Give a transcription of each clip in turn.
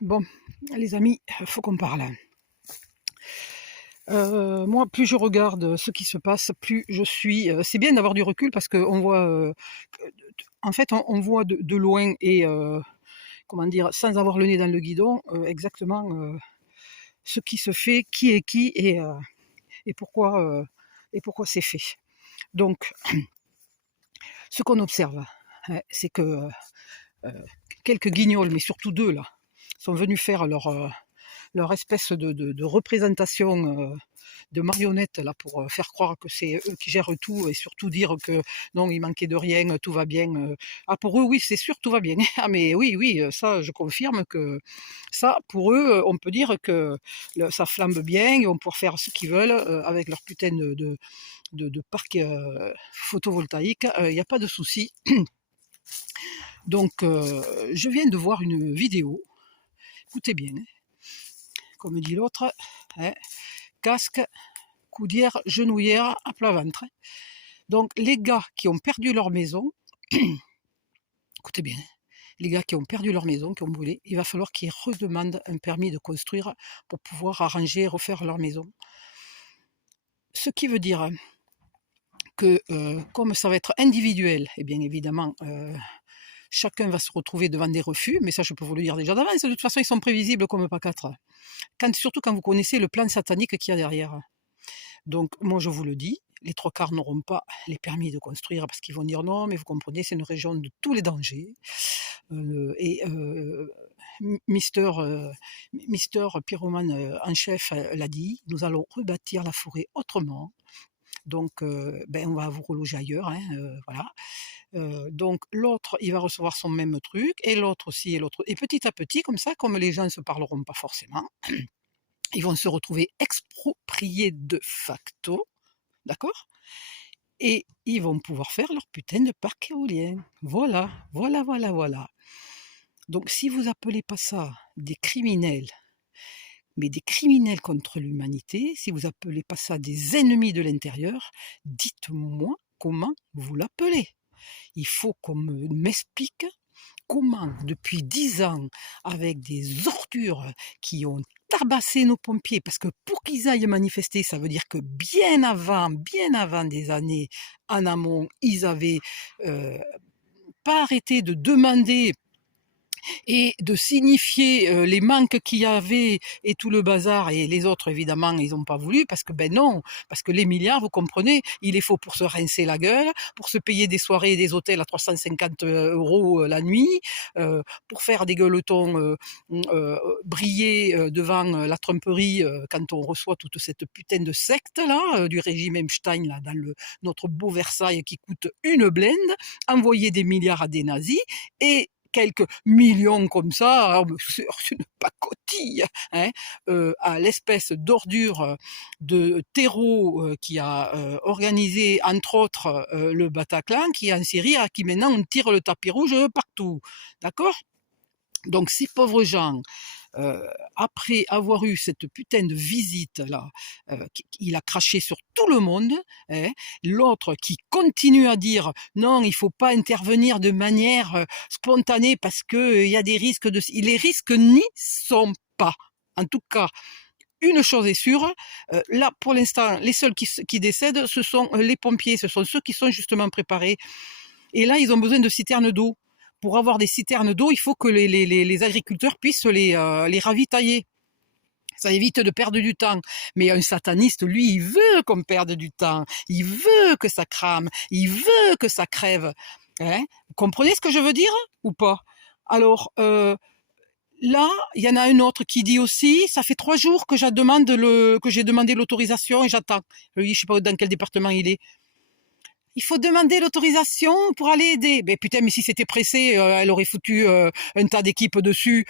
Bon, les amis, faut qu'on parle. Moi, plus je regarde ce qui se passe, plus je suis. C'est bien d'avoir du recul parce qu'on voit, en fait, on voit de loin et comment dire, sans avoir le nez dans le guidon, exactement ce qui se fait, qui est qui et pourquoi c'est fait. Donc, ce qu'on observe, hein, c'est que quelques guignols, mais surtout deux là, sont venus faire leur espèce de représentation de marionnettes là pour faire croire que c'est eux qui gèrent tout et surtout dire que non, il manquait de rien, tout va bien. Ah, pour eux, oui, c'est sûr, tout va bien. Ah, mais oui, oui, ça, je confirme que ça, pour eux, on peut dire que ça flambe bien, ils vont pouvoir faire ce qu'ils veulent avec leur putain de parc photovoltaïque, il n'y a pas de souci. Donc, je viens de voir une vidéo, écoutez bien, hein, comme dit l'autre, hein, casque, coudière, genouillère, à plat ventre. Donc les gars qui ont perdu leur maison, écoutez bien, les gars qui ont perdu leur maison, qui ont brûlé, il va falloir qu'ils redemandent un permis de construire pour pouvoir arranger et refaire leur maison. Ce qui veut dire que comme ça va être individuel, et bien évidemment, chacun va se retrouver devant des refus, mais ça je peux vous le dire déjà d'avance, de toute façon ils sont prévisibles comme pas quatre. Surtout quand vous connaissez le plan satanique qu'il y a derrière. Donc moi je vous le dis, les trois quarts n'auront pas les permis de construire parce qu'ils vont dire non, mais vous comprenez, c'est une région de tous les dangers. Et Mister, Mister Pyromane en chef l'a dit, nous allons rebâtir la forêt autrement. Donc on va vous reloger ailleurs, hein, voilà. Donc l'autre, il va recevoir son même truc, et l'autre aussi, et l'autre. Et petit à petit, comme ça, comme les gens ne se parleront pas forcément, ils vont se retrouver expropriés de facto, d'accord? Et ils vont pouvoir faire leur putain de parc éolien. Voilà, voilà, voilà, voilà. Donc si vous appelez pas ça des criminels, mais des criminels contre l'humanité, si vous appelez pas ça des ennemis de l'intérieur, dites-moi comment vous l'appelez. Il faut qu'on m'explique comment, depuis 10 ans, avec des ordures qui ont tabassé nos pompiers, parce que pour qu'ils aillent manifester, ça veut dire que bien avant des années en amont, ils avaient pas arrêté de demander et de signifier les manques qu'il y avait et tout le bazar, et les autres évidemment ils n'ont pas voulu parce que ben non, parce que les milliards, vous comprenez, il les faut pour se rincer la gueule, pour se payer des soirées et des hôtels à 350 € la nuit, pour faire des gueuletons briller devant la tromperie quand on reçoit toute cette putain de secte là du régime Epstein là dans notre beau Versailles qui coûte une blinde, envoyer des milliards à des nazis et quelques millions comme ça, c'est une pacotille, hein, à l'espèce d'ordure de terreau qui a organisé entre autres le Bataclan, qui est en Syrie, à qui maintenant on tire le tapis rouge partout, d'accord? Donc ces pauvres gens, après avoir eu cette putain de visite là, il a craché sur tout le monde, hein. L'autre qui continue à dire non, il faut pas intervenir de manière spontanée parce que il y a des risques de, les risques n'y sont pas. En tout cas, une chose est sûre, là pour l'instant, les seuls qui décèdent, ce sont les pompiers, ce sont ceux qui sont justement préparés. Et là, ils ont besoin de citernes d'eau. Pour avoir des citernes d'eau, il faut que les agriculteurs puissent les ravitailler. Ça évite de perdre du temps. Mais un sataniste, lui, il veut qu'on perde du temps. Il veut que ça crame. Il veut que ça crève. Hein, vous comprenez ce que je veux dire ou pas? Alors, là, il y en a un autre qui dit aussi, ça fait 3 jours que j'ai demandé l'autorisation et j'attends. Lui, je sais pas dans quel département il est. Il faut demander l'autorisation pour aller aider. Mais putain, mais si c'était pressé, elle aurait foutu un tas d'équipes dessus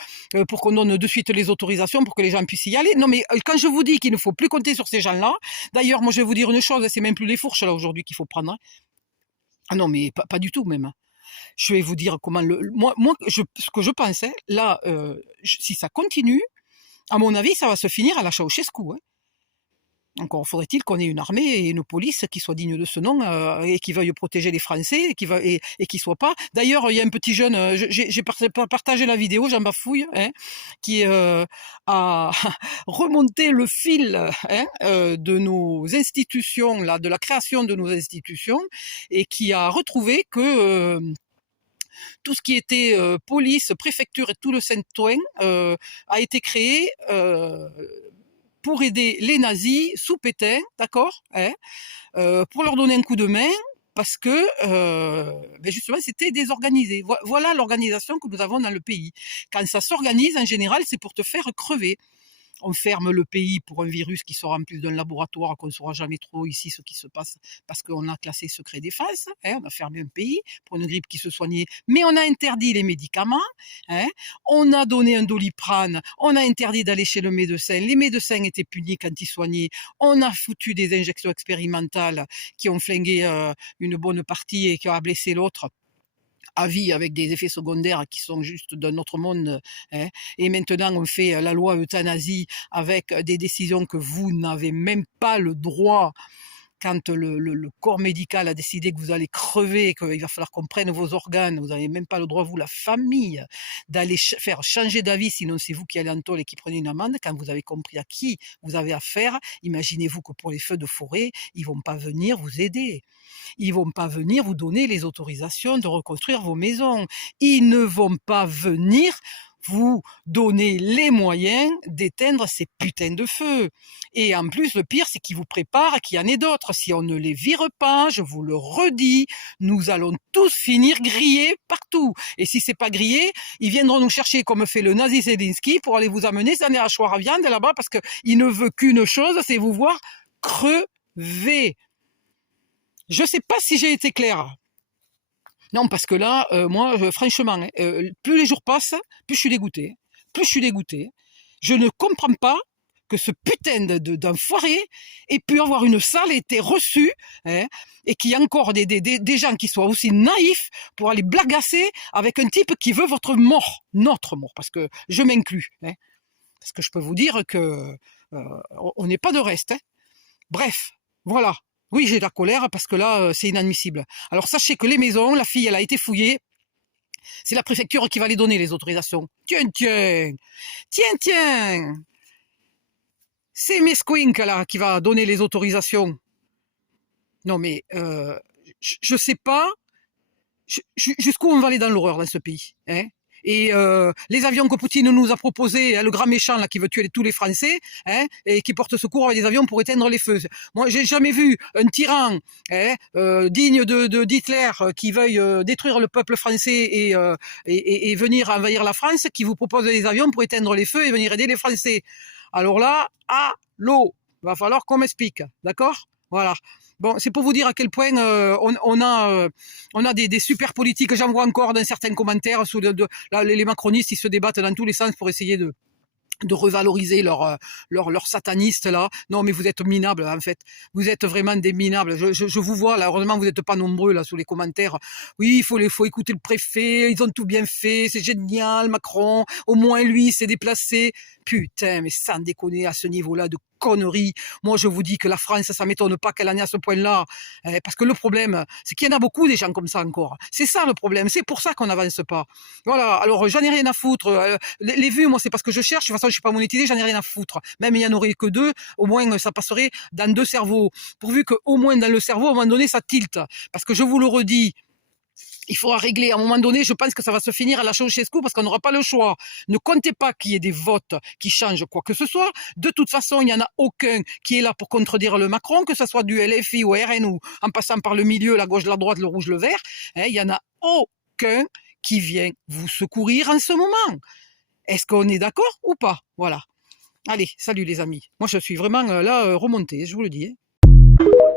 pour qu'on donne de suite les autorisations pour que les gens puissent y aller. Non, mais quand je vous dis qu'il ne faut plus compter sur ces gens-là, d'ailleurs, moi je vais vous dire une chose, c'est même plus les fourches là aujourd'hui qu'il faut prendre. Hein. Ah non, mais pas du tout même. Hein. Je vais vous dire comment ce que je pensais. Là, si ça continue, à mon avis, ça va se finir à la Ceausescu. Hein. Encore faudrait-il qu'on ait une armée et une police qui soient dignes de ce nom et qui veuillent protéger les Français et qui soient pas. D'ailleurs, il y a un petit jeune, j'ai partagé la vidéo, j'en bafouille, hein, qui a remonté le fil de nos institutions, là, de la création de nos institutions, et qui a retrouvé que tout ce qui était police, préfecture et tout le Saint-Ouen a été créé pour aider les nazis sous Pétain, d'accord, hein, pour leur donner un coup de main, parce que justement c'était désorganisé. Voilà l'organisation que nous avons dans le pays. Quand ça s'organise, en général, c'est pour te faire crever. On ferme le pays pour un virus qui sort en plus d'un laboratoire, qu'on ne saura jamais trop ici ce qui se passe, parce qu'on a classé secret défense, hein, on a fermé un pays pour une grippe qui se soignait, mais on a interdit les médicaments, hein, on a donné un Doliprane, on a interdit d'aller chez le médecin, les médecins étaient punis quand ils soignaient, on a foutu des injections expérimentales qui ont flingué une bonne partie et qui ont blessé l'autre à vie, avec des effets secondaires qui sont juste d'un autre monde, hein. Et maintenant on fait la loi euthanasie avec des décisions que vous n'avez même pas le droit. Quand le corps médical a décidé que vous allez crever, qu'il va falloir qu'on prenne vos organes, vous n'avez même pas le droit, vous, la famille, d'aller faire changer d'avis, sinon c'est vous qui allez en tôle et qui prenez une amende. Quand vous avez compris à qui vous avez affaire, imaginez-vous que pour les feux de forêt, ils vont pas venir vous aider. Ils vont pas venir vous donner les autorisations de reconstruire vos maisons. Ils ne vont pas venir vous donner les moyens d'éteindre ces putains de feux. Et en plus, le pire, c'est qu'ils vous préparent qu'il y en ait d'autres. Si on ne les vire pas, je vous le redis, nous allons tous finir grillés partout. Et si c'est pas grillé, ils viendront nous chercher comme fait le nazi Zelensky pour aller vous amener dans les hachoirs à viande là-bas, parce qu'il ne veut qu'une chose, c'est vous voir crever. Je sais pas si j'ai été claire. Non, parce que là, moi, franchement, plus les jours passent, plus je suis dégoûté. Plus je suis dégoûté. Je ne comprends pas que ce putain d'enfoiré ait pu avoir une salle été reçue, hein, et qu'il y a encore des gens qui soient aussi naïfs pour aller blagasser avec un type qui veut votre mort, notre mort, parce que je m'inclus. Hein, parce que je peux vous dire que on n'est pas de reste. Hein. Bref, voilà. Oui, j'ai de la colère parce que là, c'est inadmissible. Alors sachez que les maisons, la fille, elle a été fouillée. C'est la préfecture qui va les donner, les autorisations. Tiens. C'est Mesquink, là, qui va donner les autorisations. Non, mais je sais pas jusqu'où on va aller dans l'horreur dans ce pays. Hein. Et les avions que Poutine nous a proposés, hein, le grand méchant là qui veut tuer tous les Français, hein, et qui porte secours avec des avions pour éteindre les feux. Moi, j'ai jamais vu un tyran, hein, digne d'Hitler qui veuille détruire le peuple français et venir envahir la France, qui vous propose des avions pour éteindre les feux et venir aider les Français. Alors là, allô, va falloir qu'on m'explique, d'accord? Voilà. Bon, c'est pour vous dire à quel point on a des super politiques. J'en vois encore dans certains commentaires sous les macronistes, ils se débattent dans tous les sens pour essayer de revaloriser leur sataniste là. Non, mais vous êtes minables en fait. Vous êtes vraiment des minables. Je vous vois là. Heureusement, vous n'êtes pas nombreux là sous les commentaires. Oui, il faut écouter le préfet. Ils ont tout bien fait. C'est génial, Macron. Au moins lui, s'est déplacé. Putain, mais sans déconner à ce niveau-là de conneries. Moi, je vous dis que la France, ça m'étonne pas qu'elle en est à ce point-là. Parce que le problème, c'est qu'il y en a beaucoup des gens comme ça encore. C'est ça le problème. C'est pour ça qu'on n'avance pas. Voilà. Alors, j'en ai rien à foutre. Les vues, moi, c'est parce que je cherche. De toute façon, je suis pas monétisé, j'en ai rien à foutre. Même il y en aurait que 2, au moins, ça passerait dans 2 cerveaux. Pourvu qu'au moins dans le cerveau, à un moment donné, ça tilte. Parce que je vous le redis, il faudra régler. À un moment donné, je pense que ça va se finir à la Ceausescu parce qu'on n'aura pas le choix. Ne comptez pas qu'il y ait des votes qui changent quoi que ce soit. De toute façon, il n'y en a aucun qui est là pour contredire le Macron, que ce soit du LFI ou RN ou en passant par le milieu, la gauche, la droite, le rouge, le vert. Il n'y en a aucun qui vient vous secourir en ce moment. Est-ce qu'on est d'accord ou pas? Voilà. Allez, salut les amis. Moi, je suis vraiment là remontée, je vous le dis. Hein.